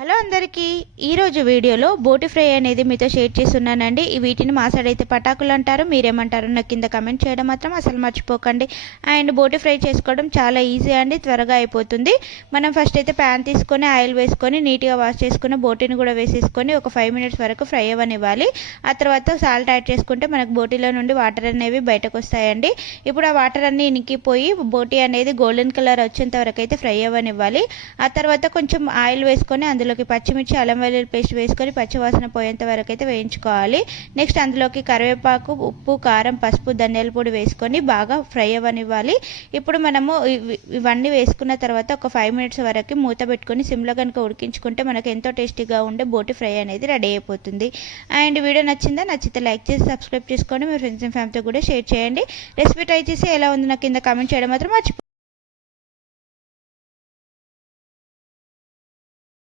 Hello అందరికీ, ఈరోజు వీడియోలో బోటి ఫ్రై అనేది మీతో షేర్ చేస్తున్నానండి. వీటిని మా సైడ్ అయితే పటాకులు అంటారు, మీరేమంటారు నాకు కింద కమెంట్ చేయడం మాత్రం అసలు మర్చిపోకండి. అండ్ బోటి ఫ్రై చేసుకోవడం చాలా ఈజీ అండి, త్వరగా అయిపోతుంది. మనం ఫస్ట్ అయితే ప్యాన్ తీసుకొని ఆయిల్ వేసుకొని నీట్గా వాష్ చేసుకుని బోటిని కూడా వేసేసుకొని ఒక 5 మినిట్స్ వరకు ఫ్రై అవ్వనివ్వాలి. ఆ తర్వాత సాల్ట్ యాడ్ చేసుకుంటే మనకు బోటిలో నుండి వాటర్ అనేవి బయటకు వస్తాయండి. ఇప్పుడు ఆ వాటర్ అన్నీ ఇనికిపోయి బోటి అనేది గోల్డెన్ కలర్ వచ్చేంత వరకు అయితే ఫ్రై అవ్వనివ్వాలి. ఆ తర్వాత కొంచెం ఆయిల్ వేసుకొని అందులోకి పచ్చిమిర్చి అల్లం వెల్లుల్లి పేస్ట్ వేసుకొని పచ్చివాసన పోయేంత వరకు అయితే వేయించుకోవాలి. నెక్స్ట్ అందులోకి కరివేపాకు, ఉప్పు, కారం, పసుపు, ధనియాల పొడి వేసుకొని బాగా ఫ్రై అవ్వనివ్వాలి. ఇప్పుడు మనము ఇవన్నీ వేసుకున్న తర్వాత ఒక 5 మినిట్స్ వరకు మూత పెట్టుకొని సిమ్లో కనుక ఉడికించుకుంటే మనకు ఎంతో టేస్టీగా ఉండే బోటి ఫ్రై అనేది రెడీ అయిపోతుంది. అండ్ వీడియో నచ్చితే లైక్ చేసి సబ్స్క్రైబ్ చేసుకోండి. మీ ఫ్రెండ్స్ అండ్ ఫ్యామిలీతో కూడా షేర్ చేయండి. రెసిపీ ట్రై చేసి ఎలా ఉంది నాకు కింద కామెంట్ చేయడం మాత్రం మర్చిపోండి.